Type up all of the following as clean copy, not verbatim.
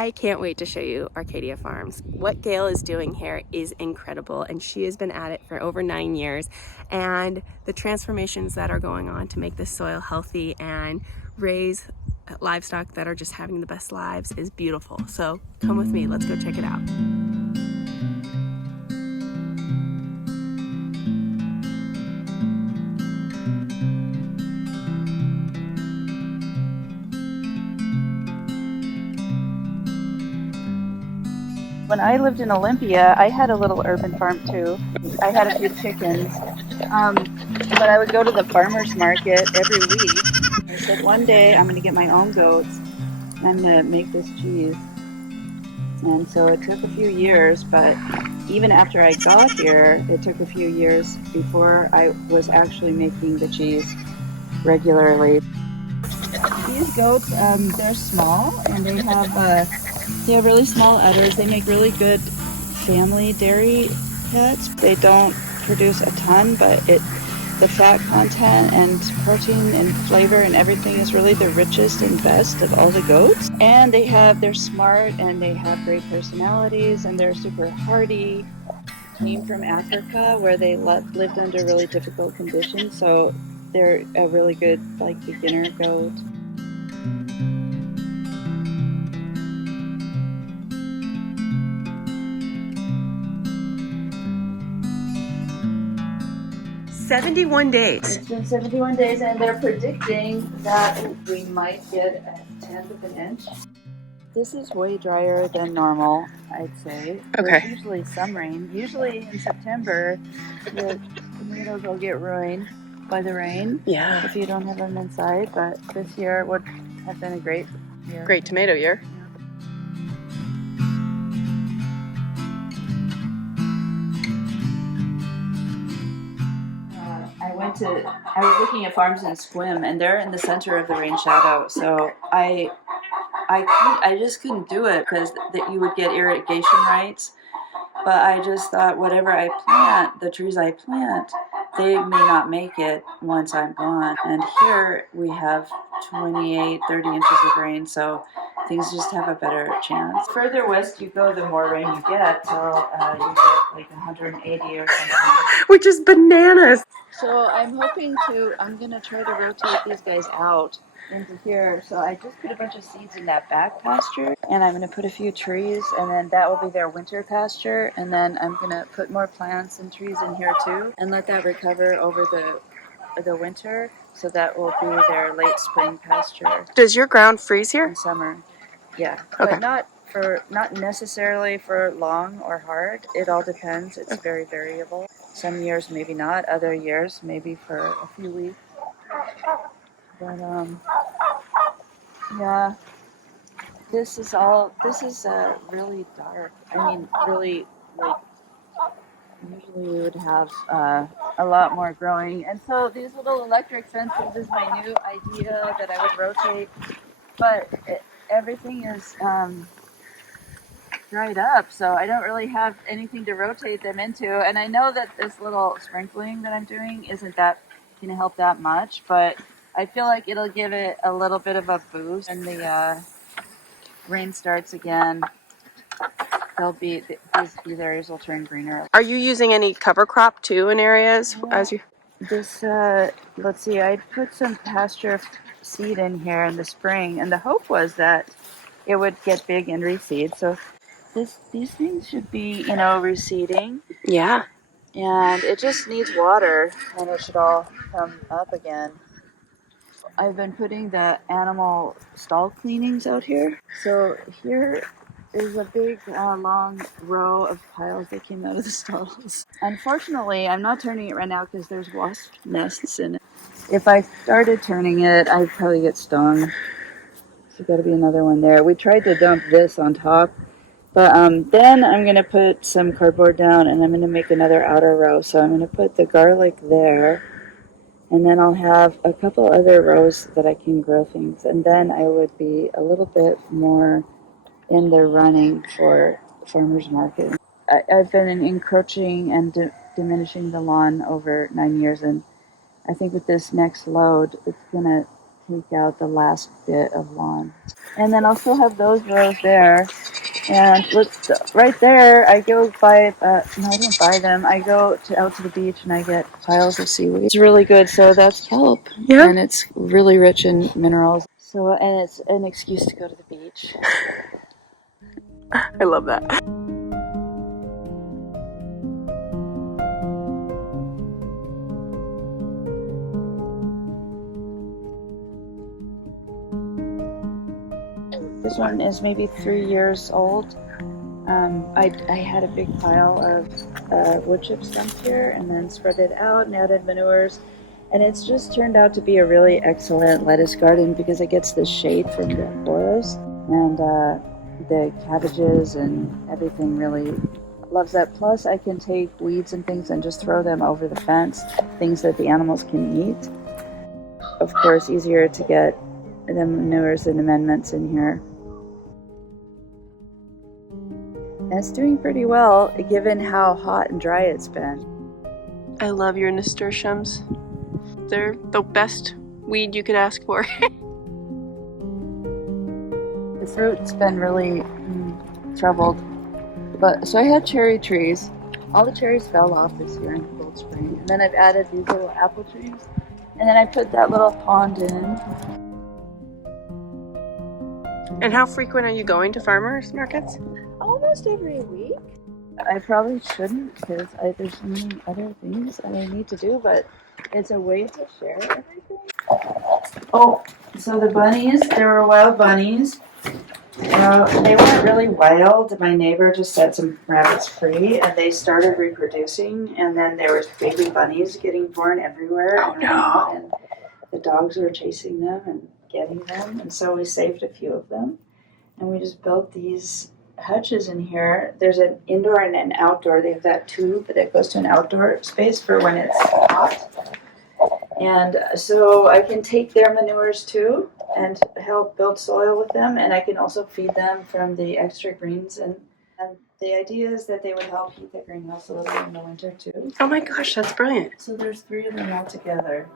I can't wait to show you Arcadia Farms. What Gail is doing here is incredible, and she has been at it for over 9 years, and the transformations that are going on to make this soil healthy and raise livestock that are just having the best lives is beautiful. So come with me, let's go check it out. When I lived in Olympia, I had a little urban farm too. I had a few chickens, but I would go to the farmer's market every week. I said, one day I'm going to get my own goats and I'm going to make this cheese. And so it took a few years, but even after I got here, it took a few years before I was actually making the cheese regularly. These goats, they're small and they have really small udders. They make really good family dairy pets. They don't produce a ton, but the fat content and protein and flavor and everything is really the richest and best of all the goats. And they're smart and they have great personalities and they're super hardy. Came from Africa where they lived under really difficult conditions, so they're a really good beginner goat. Days. It's been 71 days, and they're predicting that we might get a tenth of an inch. This is way drier than normal, I'd say. Okay. There's usually some rain. Usually in September, the tomatoes will get ruined by the rain. Yeah. If you don't have them inside, but this year would have been a great year. Great tomato year. I was looking at farms in Squim, and they're in the center of the rain shadow. So I just couldn't do it because that you would get irrigation rights. But I just thought, whatever I plant, the trees I plant, they may not make it once I'm gone. And here we have 28, 30 inches of rain, so things just have a better chance. Further west you go, the more rain you get, so you get like 180 or something. Which is bananas. So I'm going to try to rotate these guys out into here. So I just put a bunch of seeds in that back pasture, and I'm going to put a few trees, and then that will be their winter pasture. And then I'm going to put more plants and trees in here too, and let that recover over the winter. So that will be their late spring pasture. Does your ground freeze here? In summer, yeah, okay. But not necessarily for long or hard. It all depends. It's very variable. Some years maybe not. Other years maybe for a few weeks. But yeah, this is really dark. I mean, really, usually we would have a lot more growing. And so these little electric fences is my new idea that I would rotate. But everything is dried up, so I don't really have anything to rotate them into. And I know that this little sprinkling that I'm doing isn't that going to help that much, but I feel like it'll give it a little bit of a boost. And the rain starts again, these areas will turn greener. Are you using any cover crop too in areas? Let's see, I put some pasture seed in here in the spring, and the hope was that it would get big and reseed. So these things should be, reseeding. Yeah. And it just needs water, and it should all come up again. I've been putting the animal stall cleanings out here. So here is a big, long row of piles that came out of the stalls. Unfortunately, I'm not turning it right now because there's wasp nests in it. If I started turning it, I'd probably get stung. So got to be another one there. We tried to dump this on top, but then I'm going to put some cardboard down, and I'm going to make another outer row. So I'm going to put the garlic there, and then I'll have a couple other rows that I can grow things, and then I would be a little bit more in the running for farmers market. I've been encroaching and diminishing the lawn over 9 years, and I think with this next load, it's going to take out the last bit of lawn. And then I'll still have those rows there. And look, right there, I go buy, no, I don't buy them. I go out to the beach and I get piles of seaweed. It's really good. So that's kelp. Yeah. And it's really rich in minerals. So, and it's an excuse to go to the beach. I love that. This one is maybe 3 years old. I had a big pile of wood chips dumped here and then spread it out and added manures. And it's just turned out to be a really excellent lettuce garden because it gets the shade from the boros. And the cabbages and everything really loves that. Plus, I can take weeds and things and just throw them over the fence, things that the animals can eat. Of course, easier to get the manures and amendments in here. And it's doing pretty well given how hot and dry it's been. I love your nasturtiums. They're the best weed you could ask for. The fruit's been really troubled. But so I had cherry trees. All the cherries fell off this year in cold spring. And then I've added these little apple trees. And then I put that little pond in. And how frequent are you going to farmers markets? Almost every week. I probably shouldn't because there's so many other things that I need to do, but it's a way to share everything. Oh, so the bunnies, there were wild bunnies. They weren't really wild. My neighbor just set some rabbits free and they started reproducing, and then there was baby bunnies getting born everywhere. Oh no. And the dogs were chasing them and getting them, and so we saved a few of them. And we just built these hutches in here. There's an indoor and an outdoor. They have that tube that goes to an outdoor space for when it's hot. And so I can take their manures too and help build soil with them. And I can also feed them from the extra greens. And the idea is that they would help heat the greenhouse a little in the winter too. Oh my gosh, that's brilliant. So there's 3 of them all together.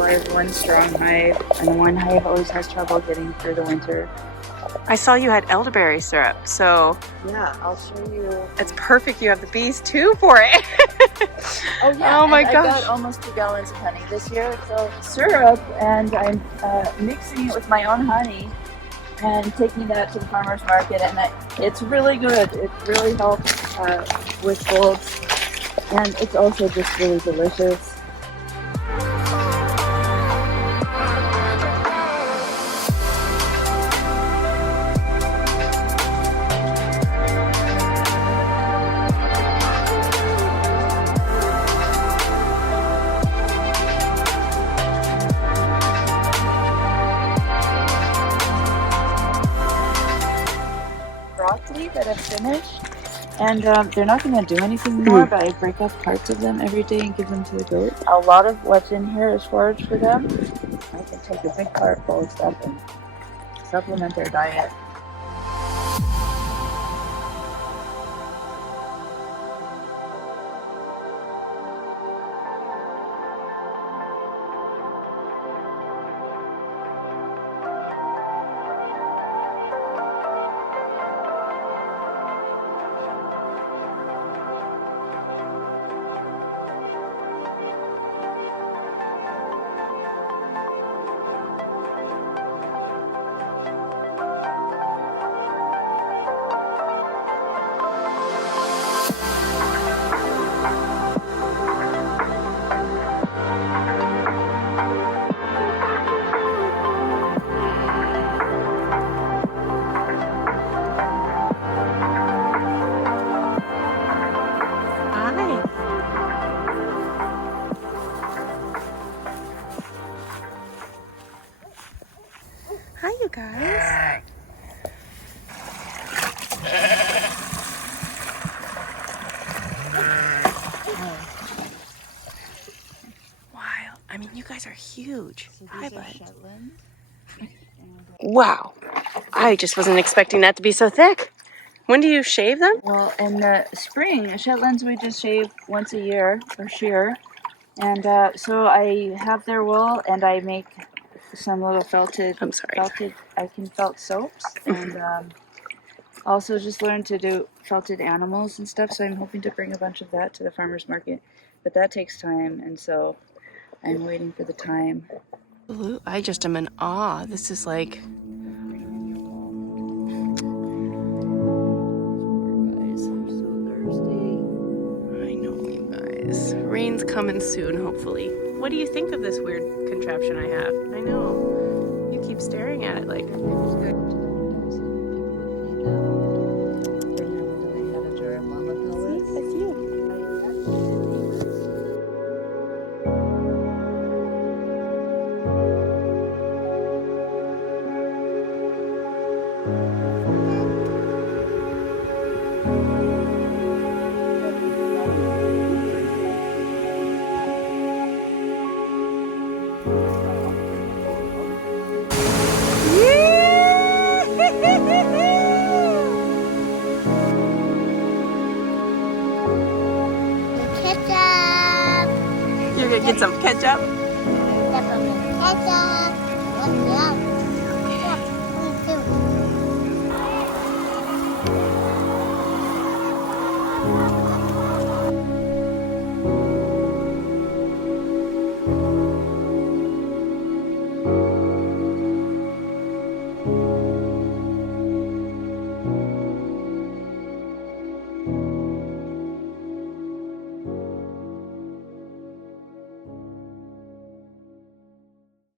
I have one strong hive, and one hive always has trouble getting through the winter. I saw you had elderberry syrup, so Yeah, I'll show you. it's perfect. You have the bees too for it. Oh yeah, Oh my and gosh. I got almost 2 gallons of honey this year. So syrup, and I'm mixing it with my own honey and taking that to the farmer's market, and it's really good. It really helps with colds, and it's also just really delicious. Broccoli that I've finished, and they're not going to do anything more, but I break off parts of them every day and give them to the goats. A lot of what's in here is forage for them. I can take a big cart full of stuff and supplement their diet. you guys. Wild. I mean, you guys are huge. Hi, bud. Wow. I just wasn't expecting that to be so thick. When do you shave them? Well, in the spring, Shetlands we just shave once a year or shear. And so I have their wool and I make some little I can felt soaps and also just learn to do felted animals and stuff. So I'm hoping to bring a bunch of that to the farmer's market, but that takes time. And so I'm waiting for the time. I just am in awe. This is like... Rain's coming soon, hopefully. What do you think of this weird contraption I have? I know. You keep staring at it like... That's you. You're gonna get some ketchup? Ketchup. What's up?